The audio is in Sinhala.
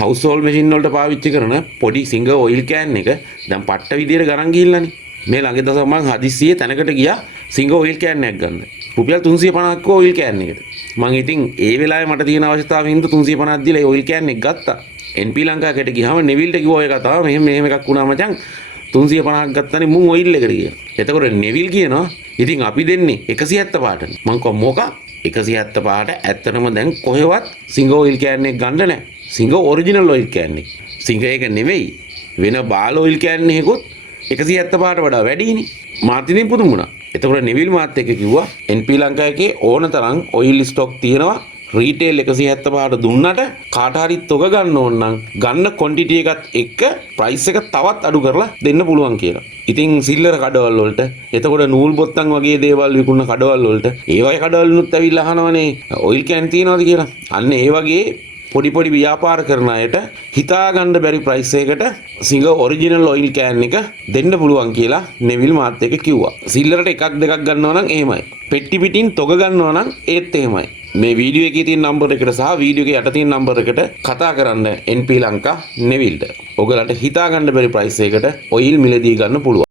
හවුස් හෝල්ඩ් මැෂින් වලට පාවිච්චි කරන පොඩි සිංගර් ඔයිල් කෑන් එක දැන් පට්ට විදියට ගණන් ගිහිල්ලානේ. මේ ළඟ දවසක් මං හදිස්සියේ තැනකට ගියා සිංගර් ඔයිල් කෑන් එකක් ගන්න. රුපියල් 350ක් ඔයිල් කෑන් එකට. මං ඉතින් ඒ වෙලාවේ මට තියෙන අවශ්‍යතාවයෙන් හින්දා 350ක් දීලා ඔයිල් කෑන් එක ගත්තා. NP ලංකාවට ගියාම නෙවිල්ට කිව්වා ඒ කතාව මෙහෙම එකක් වුණා මචං 350ක් ගත්තානේ මුන් ඔයිල් එකට කියලා. එතකොට නෙවිල් කියනවා ඉතින් අපි දෙන්නේ 170 පාටනේ. මං කිව්වා මොකක් 170 පාට ඇත්තටම දැන් කොහෙවත් සිංගර් ඔයිල් කෑන් එක ගන්න නැහැ. සිංගර් ඔරිජිනල් ඔයිල් කෑන් එක. සිංගර් එක නෙවෙයි වෙන බාල ඔයිල් කෑන් එකකුත් 170 පාට වඩා වැඩිනේ. මාත් ඉතින් පුදුම වුණා. එතකොට නෙවිල් මාත් එක්ක කිව්වා NP ලංකාවේ ඕන තරම් ඔයිල් ස්ටොක් තියෙනවා. රීටේල් 170 පාට දුන්නට කාට හරි තොග ගන්න ඕන නම් ගන්න ක්වොන්ටිටි එකත් එක්ක ප්‍රයිස් එක තවත් අඩු කරලා දෙන්න පුළුවන් කියලා. ඉතින් සිල්ලර කඩවල් වලට එතකොට නූල් බොත්තම් වගේ දේවල් විකුණන කඩවල් වලට ඒ වගේ කඩවලුත් ඇවිල්ලා අහනවනේ ඔයිල් කෑන් තියනවද කියලා. අන්න ඒ වගේ පොඩි ව්‍යාපාර කරන අයට හිතා ගන්න බැරි ප්‍රයිස් එකකට සිංගර් ඔරිජිනල් ඔයිල් කෑන් එක දෙන්න පුළුවන් කියලා නෙවිල් මාත් එක්ක කිව්වා. සිල්ලරට එකක් දෙකක් ගන්නවා නම් එහෙමයි. පෙට්ටි පිටින් තොග ගන්නවා නම් ඒත් එහෙමයි. මේ වීඩියෝ එකේ තියෙන නම්බර් එකට සහ වීඩියෝ එකේ යට තියෙන නම්බර් එකට කතා කරන්න NP ලංකා නෙවිල්ට. ඔයගලන්ට හිතා ගන්න බැරි ප්‍රයිස් එකකට ඔයිල් මිලදී ගන්න පුළුවන්.